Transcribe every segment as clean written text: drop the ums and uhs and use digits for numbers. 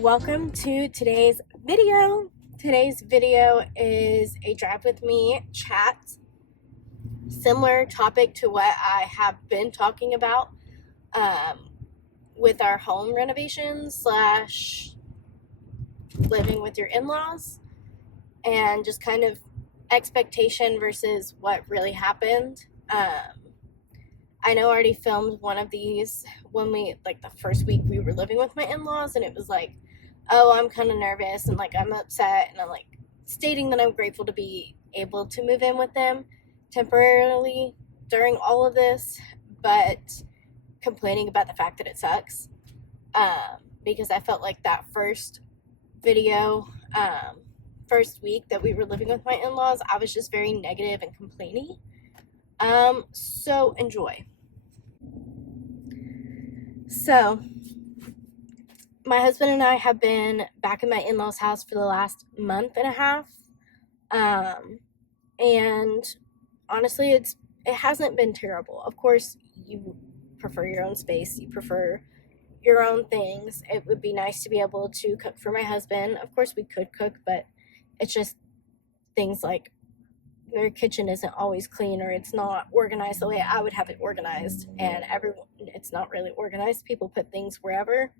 welcome to today's video. Today's video is a drive with me chat. Similar topic to what I have been talking about with our home renovation slash living with your in-laws, and just kind of expectation versus what really happened. I know I already filmed one of these when the first week we were living with my in-laws, and it was like, oh, I'm kind of nervous and I'm upset, and I'm stating that I'm grateful to be able to move in with them temporarily during all of this, but complaining about the fact that it sucks, because I felt like that first video, first week that we were living with my in-laws, I was just very negative and complaining. So enjoy. So my husband and I have been back in my in-laws house for the last month and a half. And honestly, it hasn't been terrible. Of course, you prefer your own space. You prefer your own things. It would be nice to be able to cook for my husband. Of course, we could cook, but it's just things like their kitchen isn't always clean, or it's not organized the way I would have it organized, and it's not really organized. People put things wherever,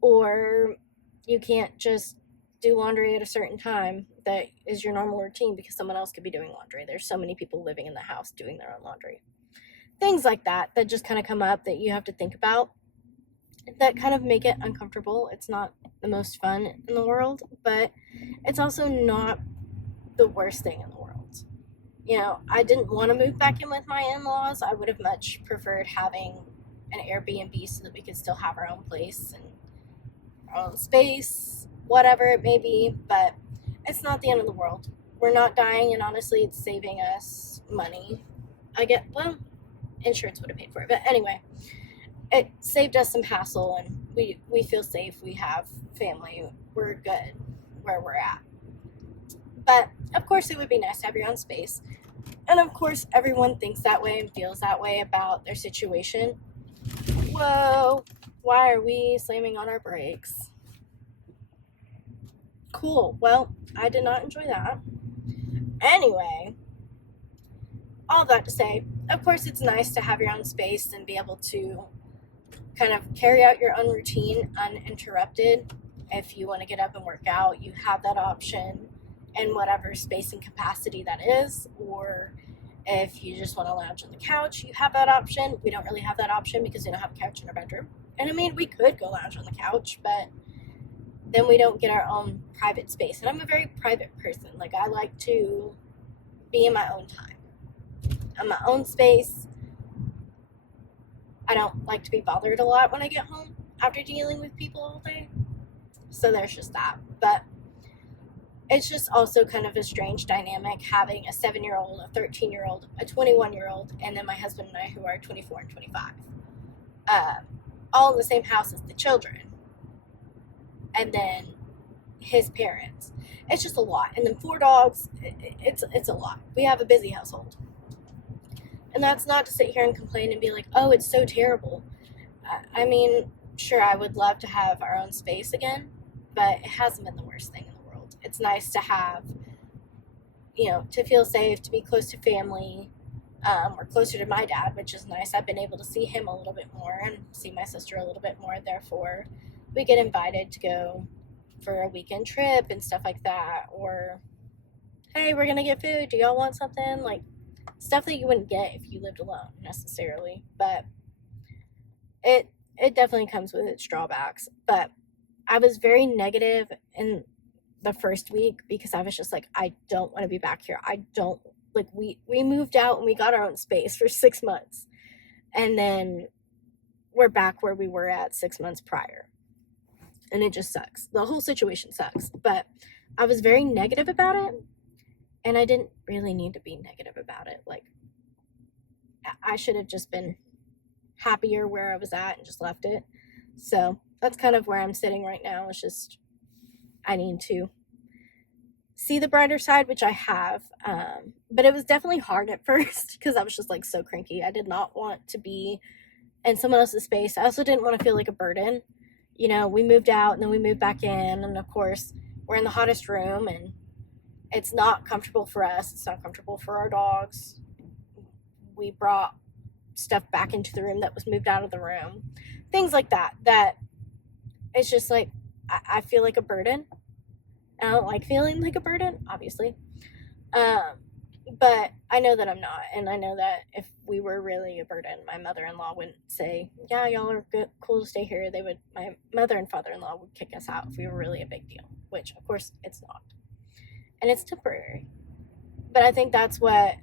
or you can't just do laundry at a certain time that is your normal routine because someone else could be doing laundry. There's so many people living in the house doing their own laundry. Things like that just kind of come up that you have to think about, that kind of make it uncomfortable. It's not the most fun in the world, but it's also not the worst thing in the world. I didn't want to move back in with my in-laws. I would have much preferred having an Airbnb so that we could still have our own place and our own space, whatever it may be, but it's not the end of the world. We're not dying, and honestly, it's saving us money. Insurance would have paid for it, but anyway, it saved us some hassle, and we feel safe. We have family. We're good where we're at. But of course, it would be nice to have your own space. And of course, everyone thinks that way and feels that way about their situation. Whoa, why are we slamming on our brakes? Cool, well, I did not enjoy that. Anyway, all that to say, of course, it's nice to have your own space and be able to kind of carry out your own routine uninterrupted. If you want to get up and work out, you have that option in whatever space and capacity that is, or if you just want to lounge on the couch, you have that option. We don't really have that option because we don't have a couch in our bedroom. And I mean, we could go lounge on the couch, but then we don't get our own private space. And I'm a very private person. I like to be in my own time, in my own space. I don't like to be bothered a lot when I get home after dealing with people all day. So there's just that. But it's just also kind of a strange dynamic having a 7-year-old, a 13-year-old, a 21-year-old, and then my husband and I, who are 24 and 25, all in the same house as the children, and then his parents. It's just a lot. And then 4 dogs. It's a lot. We have a busy household. And that's not to sit here and complain and be like, oh, it's so terrible. I mean, sure, I would love to have our own space again, but it hasn't been the worst thing in the world. It's nice to have, to feel safe, to be close to family, or closer to my dad, which is nice. I've been able to see him a little bit more and see my sister a little bit more. Therefore, we get invited to go for a weekend trip and stuff like that. Or, hey, we're going to get food. Do y'all want something? Stuff that you wouldn't get if you lived alone necessarily. But it definitely comes with its drawbacks. But I was very negative in the first week because I was just I don't want to be back here. I don't we moved out and we got our own space for 6 months, and then we're back where we were at 6 months prior, and it just sucks. The whole situation sucks. But I was very negative about it, and I didn't really need to be negative about it. I should have just been happier where I was at and just left it. So that's kind of where I'm sitting right now. It's just, I need to see the brighter side, which I have. But it was definitely hard at first because I was just so cranky. I did not want to be in someone else's space. I also didn't want to feel like a burden. we moved out and then we moved back in, and of course we're in the hottest room, and it's not comfortable for us. It's not comfortable for our dogs. We brought stuff back into the room that was moved out of the room. Things like that. That it's just like, I feel like a burden. I don't like feeling like a burden, obviously. But I know that I'm not. And I know that if we were really a burden, my mother-in-law wouldn't say, yeah, y'all are good, cool to stay here. My mother and father-in-law would kick us out if we were really a big deal, which of course it's not. And it's temporary. But I think that's what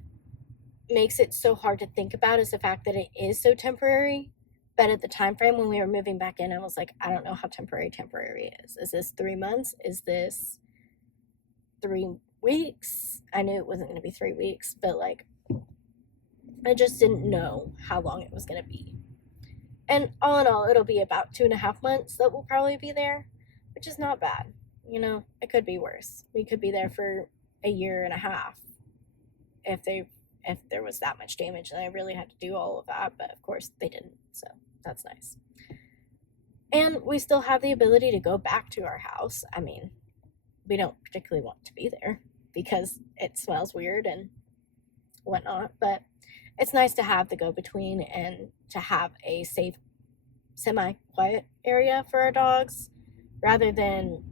makes it so hard to think about, is the fact that it is so temporary. But at the time frame when we were moving back in, I was like, I don't know how temporary is. Is this 3 months? Is this 3 weeks? I knew it wasn't going to be 3 weeks, but like, I just didn't know how long it was going to be. And all in all, it'll be about 2.5 months that we'll probably be there, which is not bad. It could be worse. We could be there for 1.5 years if there was that much damage and I really had to do all of that, but of course they didn't, so that's nice. And we still have the ability to go back to our house. I mean, we don't particularly want to be there because it smells weird and whatnot, but it's nice to have the go-between and to have a safe, semi-quiet area for our dogs, rather than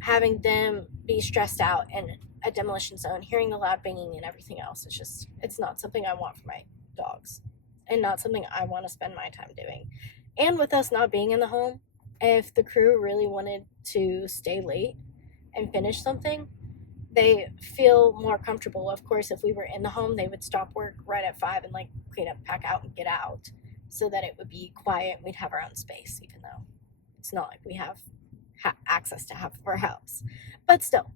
having them be stressed out in a demolition zone, hearing the loud banging and everything else. It's not something I want for my dogs, and not something I want to spend my time doing. And with us not being in the home, if the crew really wanted to stay late and finish something, they feel more comfortable. Of course, if we were in the home, they would stop work right at 5 and like clean up, pack out, and get out, so that it would be quiet and we'd have our own space, even though it's not like we have access to half of our house, but still.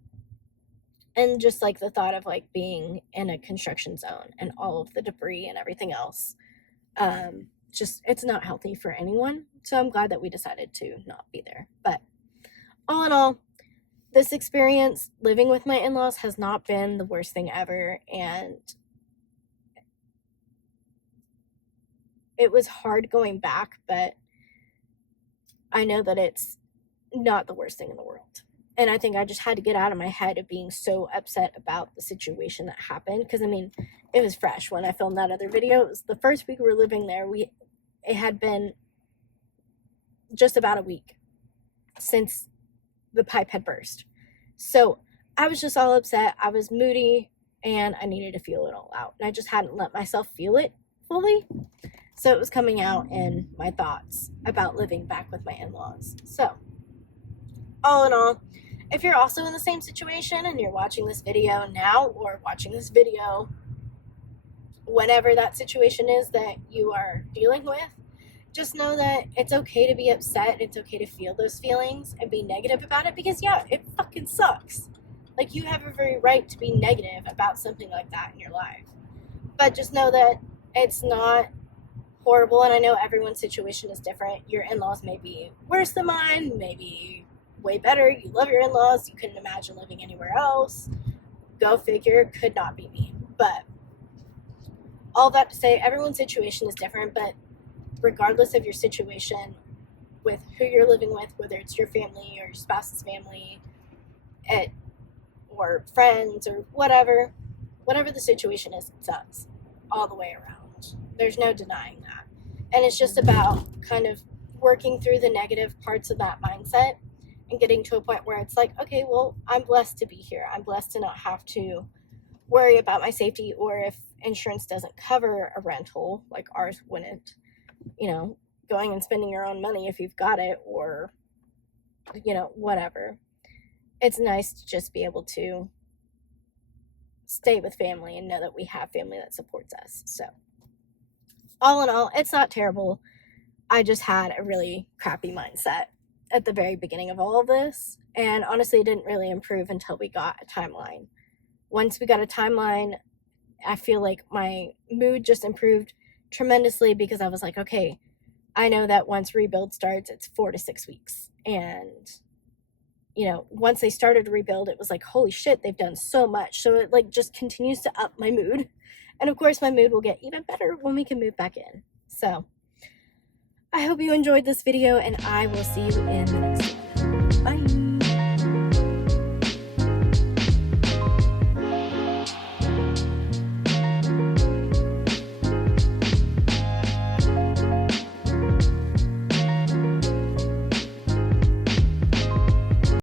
And just like the thought of like being in a construction zone and all of the debris and everything else, it's not healthy for anyone. So I'm glad that we decided to not be there. But all in all, this experience living with my in-laws has not been the worst thing ever, and it was hard going back, but I know that it's not the worst thing in the world. And I think I just had to get out of my head of being so upset about the situation that happened, because I mean, it was fresh when I filmed that other video. It was the first week we were living there. It had been just about a week since the pipe had burst. So I was just all upset. I was moody and I needed to feel it all out. And I just hadn't let myself feel it fully. So it was coming out in my thoughts about living back with my in-laws. So all in all, if you're also in the same situation and you're watching this video now, or watching this video whatever that situation is that you are dealing with, just know that it's okay to be upset. It's okay to feel those feelings and be negative about it, because yeah, it fucking sucks. Like, you have every right to be negative about something like that in your life. But just know that it's not horrible, and I know everyone's situation is different. Your in-laws may be worse than mine, maybe way better. You love your in-laws. You couldn't imagine living anywhere else. Go figure. Could not be me. But all that to say, everyone's situation is different, but regardless of your situation with who you're living with, whether it's your family or your spouse's family, or friends or whatever the situation is, it sucks all the way around. There's no denying that. And it's just about kind of working through the negative parts of that mindset and getting to a point where it's like, okay, well, I'm blessed to be here. I'm blessed to not have to worry about my safety, or if insurance doesn't cover a rental, like ours wouldn't, going and spending your own money if you've got it, or, whatever. It's nice to just be able to stay with family and know that we have family that supports us. So all in all, it's not terrible. I just had a really crappy mindset at the very beginning of all of this, and honestly, it didn't really improve until we got a timeline. Once we got a timeline, I feel like my mood just improved tremendously, because I was like, okay, I know that once rebuild starts, it's 4 to 6 weeks. And, once they started to rebuild, it was like, holy shit, they've done so much. So it like just continues to up my mood. And of course, my mood will get even better when we can move back in. So I hope you enjoyed this video, and I will see you in the next one.